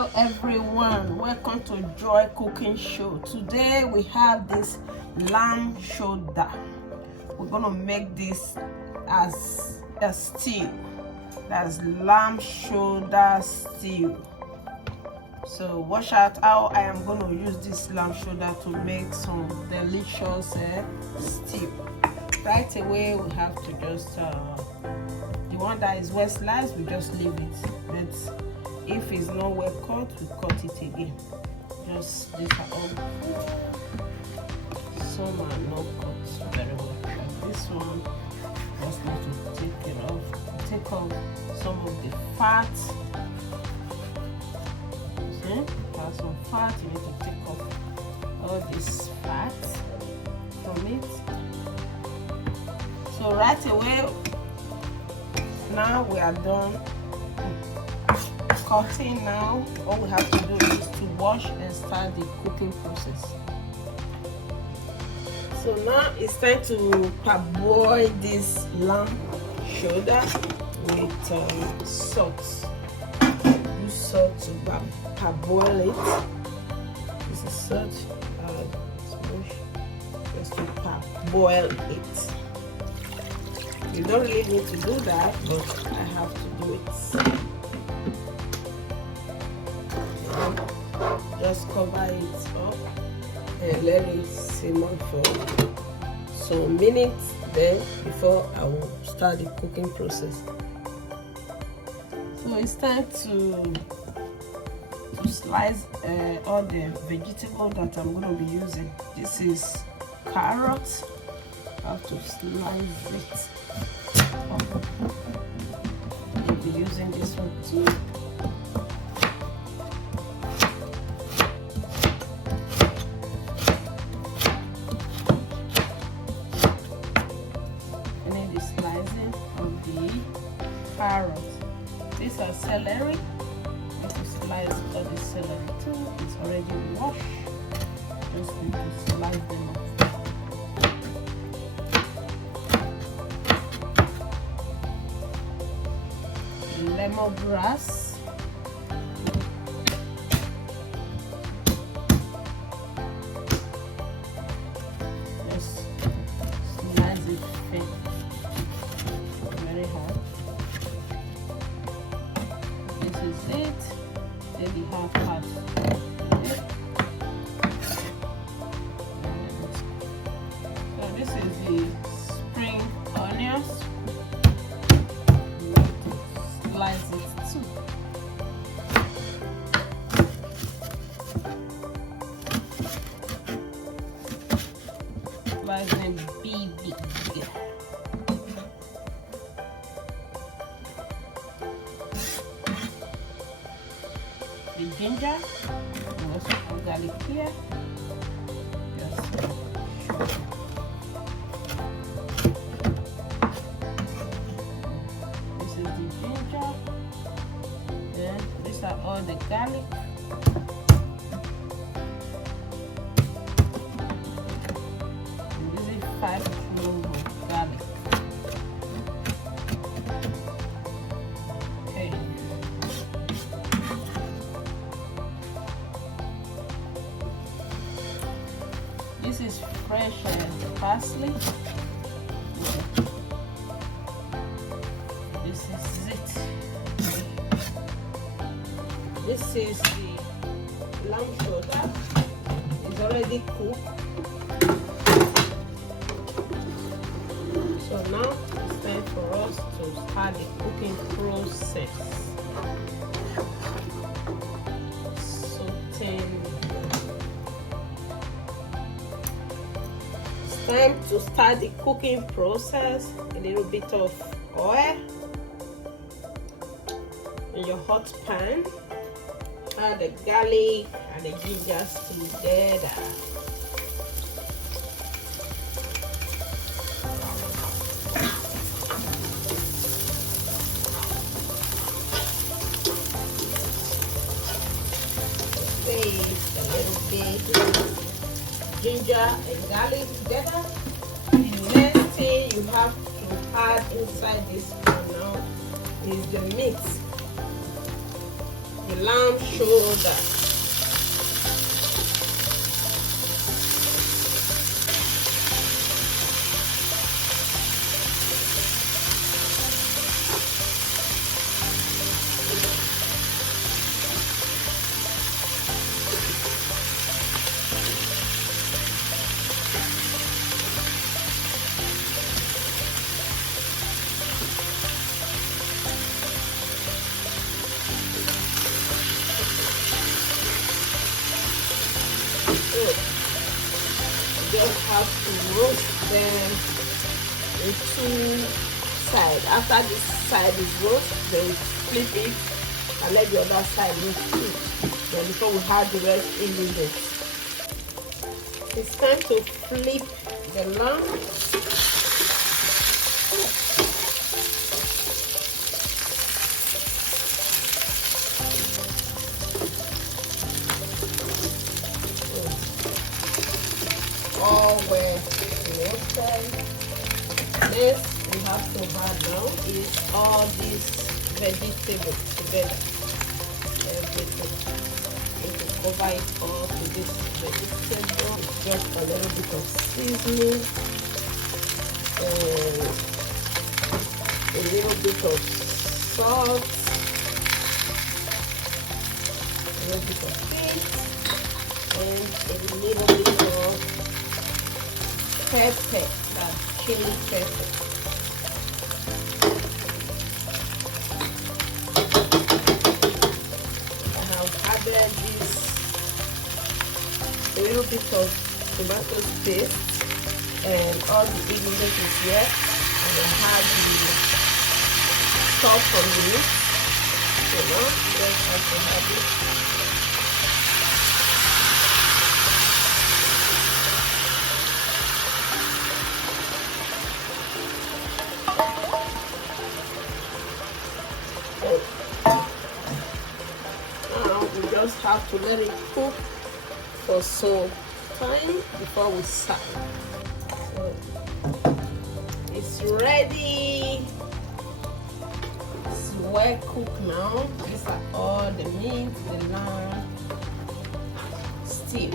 Hello everyone, welcome to Joy Cooking Show. Today we have this lamb shoulder. We're gonna make this as a stew. That's lamb shoulder stew. So watch out how I am going to use this lamb shoulder to make some delicious stew. Right away we have to just the one that is well sliced, we just leave it. But if it's not well cut, we cut it again. Just these are all. Some are not cut very well. Like this one, just need to take it off. Take off some of the fat. See, there's some fat. You need to take off all this fat from it. So right away, now we are done cutting. Now all we have to do is to wash and start the cooking process. So now it's time to parboil this lamb shoulder with salt. Use salt to parboil it. This is salt. Just to parboil it. You don't really need to do that, but I have to do it. Just cover it up and let it simmer for some minutes then before I will start the cooking process. So it's time to slice all the vegetables that I'm going to be using. This is carrot. I have to slice it. I'll be using this one too. And then the slicing of the carrot. These are celery. I have to slice all the celery too. It's already washed. Just need to slice them up. Lemongrass, just slice it thin, very hard. This is it. Then we have half. So this is the spring onions. Slice it too. Slice them big. The ginger, and also put garlic here. Just this is the ginger. Then these are all the garlic. I'm using 5 cloves of garlic. Okay. This is fresh parsley. This is it. This is the lamb shoulder. It's already cooked. So now it's time for us to start the cooking process. Sauteing. It's time to start the cooking process. A little bit of oil in your hot pan. Add the garlic and the ginger together. Paste a little bit ginger and garlic together. The next thing you have to add inside this pan now is the meat. the lamb shoulder. Just have to roast them in two sides. After this side is roast, then flip it and let the other side roast too. Then before we add the rest ingredients. It's time to flip the lamb. All were roasted. Next we have to add now is all these vegetables together. Everything. You can cover it up with this vegetable. Just a little bit of seasoning and a little bit of salt, a little bit of fish, and a little bit of pepper, that chili pepper. I have added this, a little bit of tomato paste, and all the ingredients is here. And I have the sauce from the meat. So now just have to have it. Now we just have to let it cook for some time before we serve. So it's ready. It's well cooked now. These are all the meat, the lamb, stew.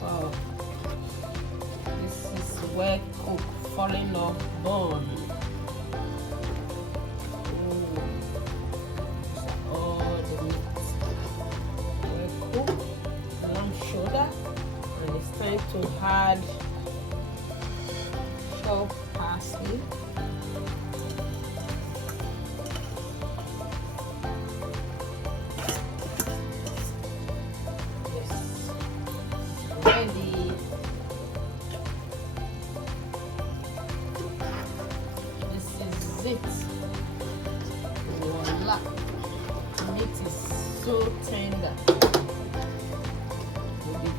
Wow. This is well cooked, falling off bone. And it's time to add chopped parsley, yes, ready. This is it. Voila, the meat is so tender.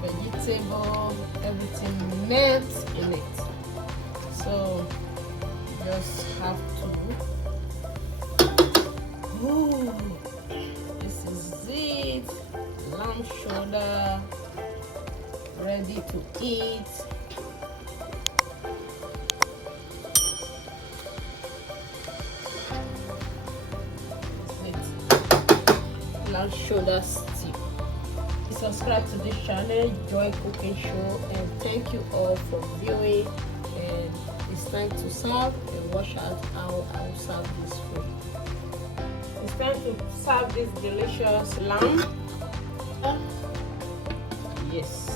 Vegetable, everything melts in it. So just have to. Ooh, this is it. Lamb shoulder, ready to eat. This is it. Lamb shoulder stew. Subscribe to this channel, Joy Cooking Show, and thank you all for viewing. And it's time to serve, and watch out how I will serve this food. It's time to serve this delicious lamb. Yes.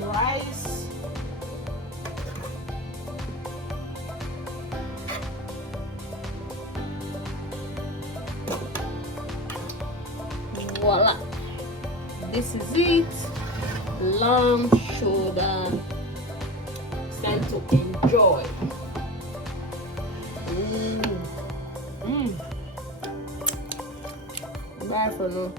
Rice, voila, this is it. Lamb shoulder. It's time to enjoy. Bye for now.